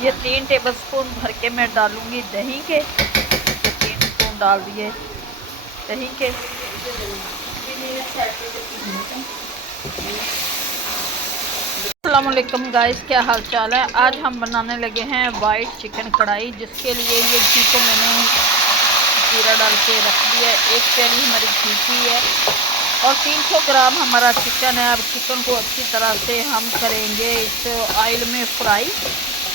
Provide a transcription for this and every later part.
ये 3 टेबलस्पून भर के मैं डालूँगी दही के। ये 3 स्पून डाल दिए दही के। अस्सलामुअलैकुम गाइस, क्या हाल चाल है। आज हम बनाने लगे हैं वाइट चिकन कढ़ाई, जिसके लिए ये घी को मैंने जीरा डाल के रख दिया है। 1 प्याली हमारी घी की है और 300 ग्राम हमारा चिकन है। अब चिकन को अच्छी तरह से हम करेंगे इस ऑयल में फ्राई,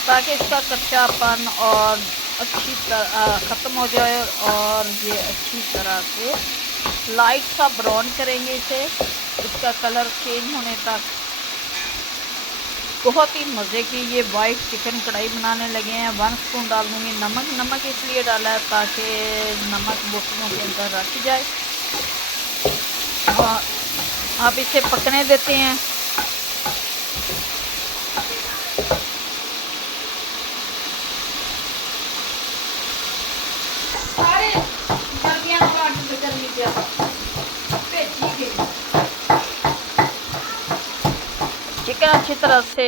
ताकि इसका कच्चापन और अच्छी तरह ख़त्म हो जाए और ये अच्छी तरह से लाइट सा ब्राउन करेंगे इसे, इसका कलर चेंज होने तक। बहुत ही मज़े की ये वाइट चिकन कढ़ाई बनाने लगे हैं। 1 स्पून डाल दूँगी नमक। नमक इसलिए डाला है ताकि नमक बोटियों के अंदर रख जाए। आप इसे पकने देते हैं। चिकन अच्छी तरह से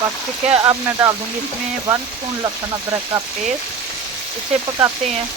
पक चुके हैं। अब मैं डाल दूंगी इसमें 1 स्पून लहसुन अदरक का पेस्ट। इसे पकाते हैं।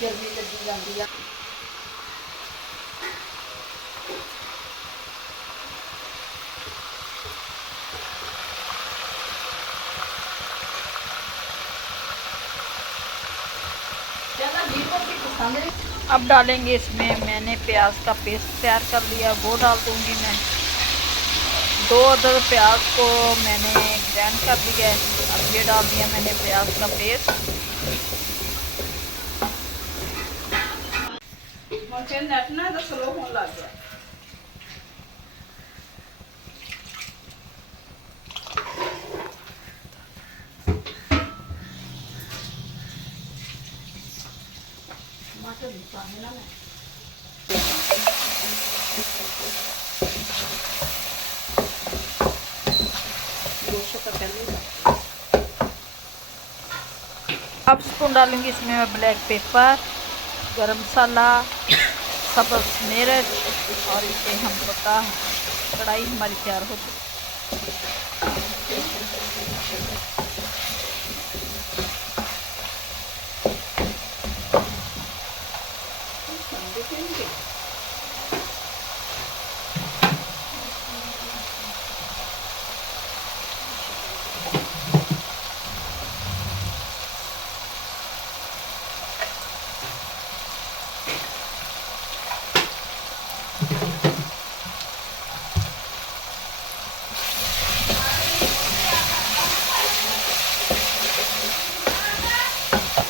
गर्मी लगी जाती है। अब डालेंगे इसमें, मैंने प्याज का पेस्ट तैयार कर लिया, वो डाल दूंगी मैं। 2 अदर प्याज को मैंने ग्राइंड कर दिया है। अब ये डाल दिया मैंने प्याज का पेस्ट। नेट ना तो स्लो होने लग गया। अब स्पून डालूंगी इसमें मैं ब्लैक पेपर, गरम मसाला, सब्ज़ मिर्च और इसे हम पका। कढ़ाई हमारी तैयार हो चुकी।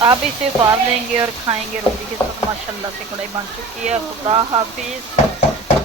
आप इसे उतार लेंगे और खाएंगे रोटी के साथ। माशाल्लाह से कढ़ाई बन चुकी है। खुदा हाफिज़।